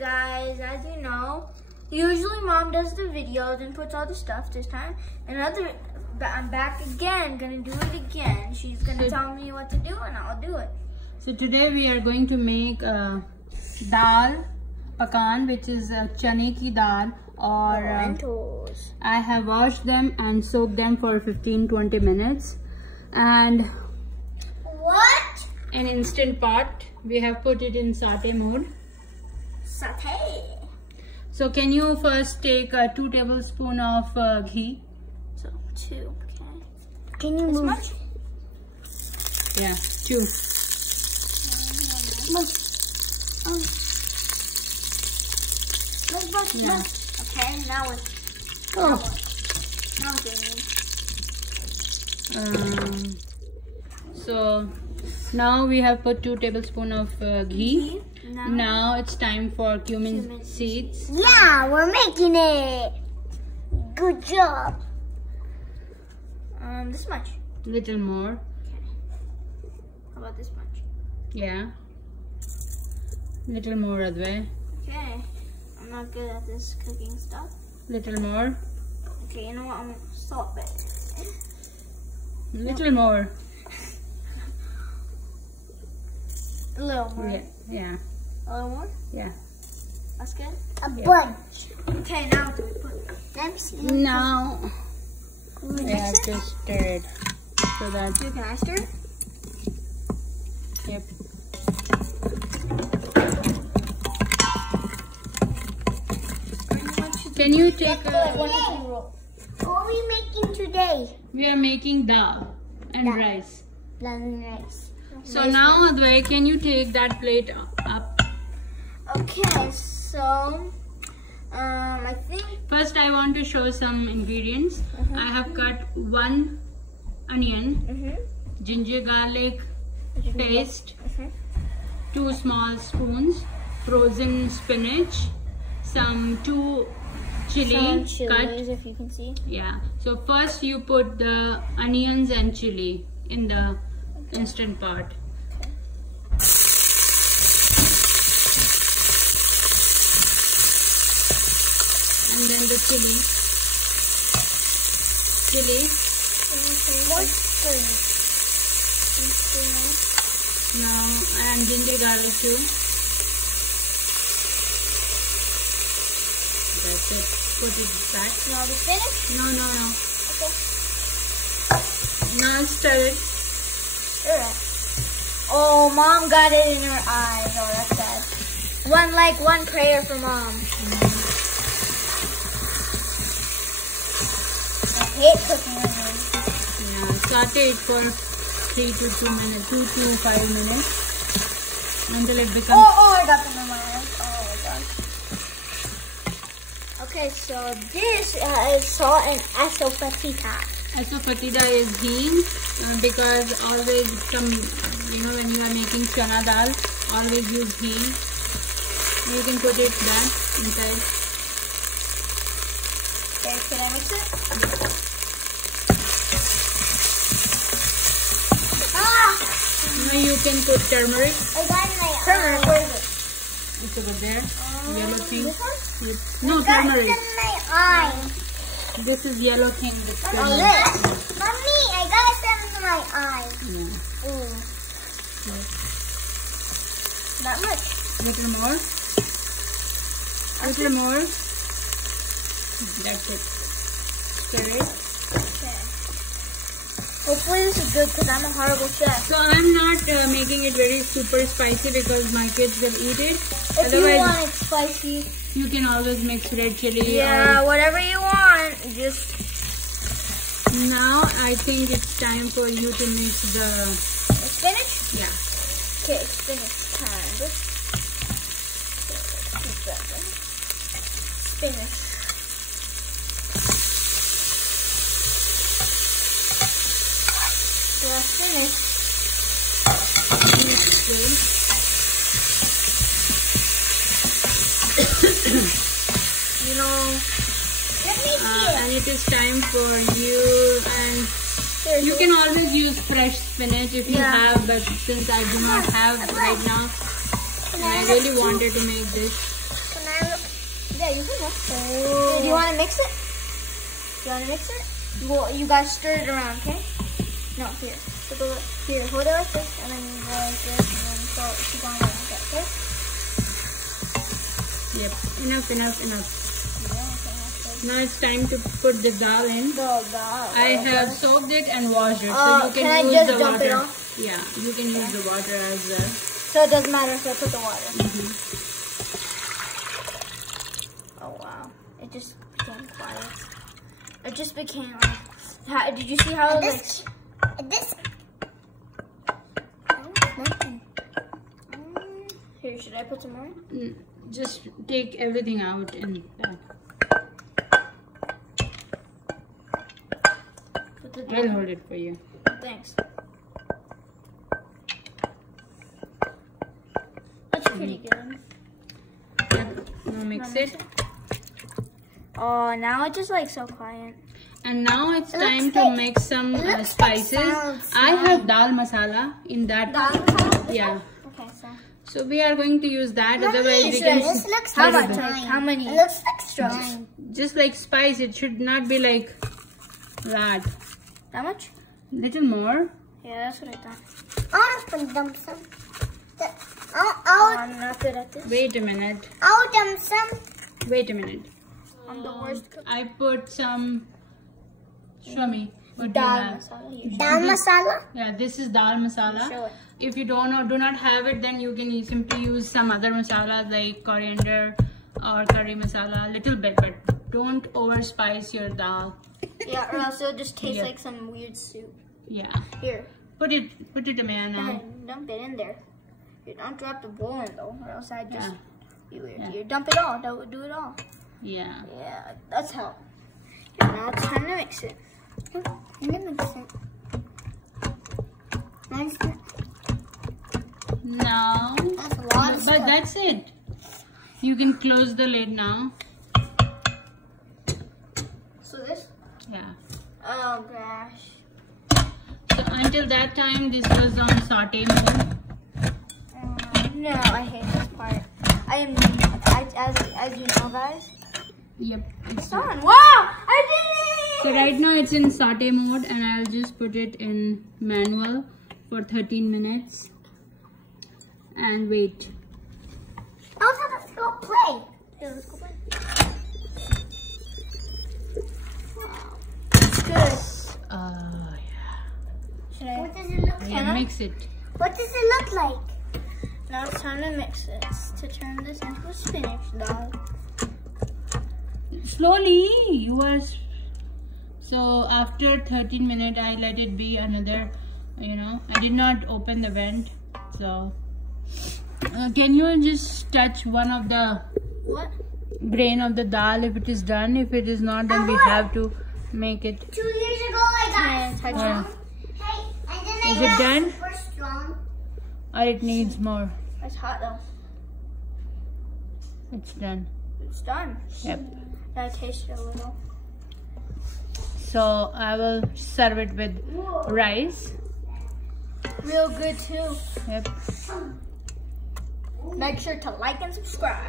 guys, as you know, usually Mom does the videos and puts all the stuff. This time, I'm back again, gonna do it again. She's gonna tell me what to do and I'll do it. So today we are going to make Daal Pakaan, which is chane ki dal or lentils. I have washed them and soaked them for 15-20 minutes. And What? an instant pot, we have put it in saute mode. Saute. So can you first take 2 tablespoons of ghee? So 2, okay. Can you move? Much? Yeah, 2. Yeah. Okay, now what? Now So now we have put 2 tablespoons of ghee. Now it's time for cumin seeds. Yeah, we're making it. Good job. This much. Little more. How about this much? Yeah. Little more, Advay. Okay. I'm not good at this cooking stuff. Little more. Okay, you know what? I'm gonna salt it. Little more. A little more. Yeah. Yeah. A little more? Yeah. That's good? A bunch. Okay, now what do we put? Let me see. Now We have to stir it. So that. Can I stir it? Yep. Can you take a... What are we making today? We are making dal and rice. Dal and rice. So now, Advay, can you take that plate up? Okay, so I think First, I want to show some ingredients. I have cut 1 onion, ginger garlic paste, 2 small spoons, frozen spinach, some 2 chili cut. If you can see. Yeah. So first you put the onions and chili in the instant pot. And then the chili. Now, and ginger garlic too. That's it. Put it back. Now the spinach? No. Okay. Now stir it. Stir it. Oh, Mom got it in her eyes. Oh, that's sad. One prayer for Mom. I hate cooking onions. Yeah, saute it for 3 to 2 minutes, 2 to 5 minutes until it becomes. Oh, I got them in my eyes. Oh my god. Okay, so this is salt and asafoetida. Asafoetida is hing because always when you are making chana dal, always use hing. You can put it back inside. Okay, can I mix it? Now you can put turmeric. I got my turmeric. Where is it? It's over there. Yellow thing. This one? No, turmeric. It's in my eye. This is yellow thing. Oh, this. Mommy, I got it in my eye. Yeah. Ooh. That much. Little more. Little more. That's it. Stir it. Okay. Hopefully this is good because I'm a horrible chef. So I'm not making it very super spicy because my kids will eat it. If you want it spicy, you can always mix red chili. Yeah, whatever you want. Just now I think it's time for you to mix the spinach. Yeah. Okay, spinach time. Spinach. Yeah, spinach. You know, let me see and it is time for you, and you can always use fresh spinach if you have, but since I do not have right now, and I really wanted to make this. Yeah, you can mix it. Do you want to mix it? Do you want to mix it? Well, you guys stir it around, okay? No, here. Here, hold it like this, and then you go like this, and then keep on like that, okay? Yep. Enough. Yeah, Now it's time to put the dal in. The dal. I have soaked it and washed it, so you can use the dump water. It off? Yeah, you can use the water as well. So it doesn't matter if I put the water. Oh wow! It just became quiet. It just became like. Did you see how it was like? This. Nothing. Here, should I put some more in? Just take everything out and back. I'll hold it for you. Thanks. That's pretty good. Yep. Now mix it. Oh, now it's just like so quiet. And now it's time to mix some spices. I have dal masala in that. Dal masala? Yeah. Okay, so we are going to use that. Otherwise, we can. This looks how much? Like, how many? It looks like straws. Just like spice, it should not be like that. That much? Little more. Yeah, that's what I thought. I want to dump some. I'm not good at this. Wait a minute. I'll dump some. Wait a minute. I'm the worst cook. I put some. Show me. What Dal do you have? masala. Dal masala? Yeah, this is dal masala. Show it. If you do not have it, then you can simply use some other masala like coriander or curry masala, a little bit, but don't over spice your dal. Yeah, or else it'll just taste like some weird soup. Yeah. Here. Put it man now. Dump it in there. You don't drop the bowl in though, or else I just be weird. Yeah. You dump it all. Do it all. Yeah. Yeah, that's how. Here, now it's time to mix it. No. That's a lot of But stuff. that's it. You can close the lid now. So this? Yeah. Oh gosh. So until that time, this was on saute mode. No, I hate this part. As you know, guys. Yep. It's done. Wow! I did it! So right now it's in saute mode, and I'll just put it in manual for 13 minutes and wait. Let's go play. Here, let's go play. Wow. It's good. Yeah. Should I? What does it look like? Yeah, mix it. What does it look like? Now it's time to mix it to turn this into a spinach dal. Slowly, you are. So after 13 minutes, I let it be another. I did not open the vent. So can you just touch one of the grain of the dal if it is done? If it is not, then we have to make it. 2 years ago, I got Yeah. Hey, and then Is it done? super strong. Or it needs more. It's hot though. It's done. It's done. Yep. I tasted a little. So I will serve it with rice. Real good too. Yep. Make sure to like and subscribe.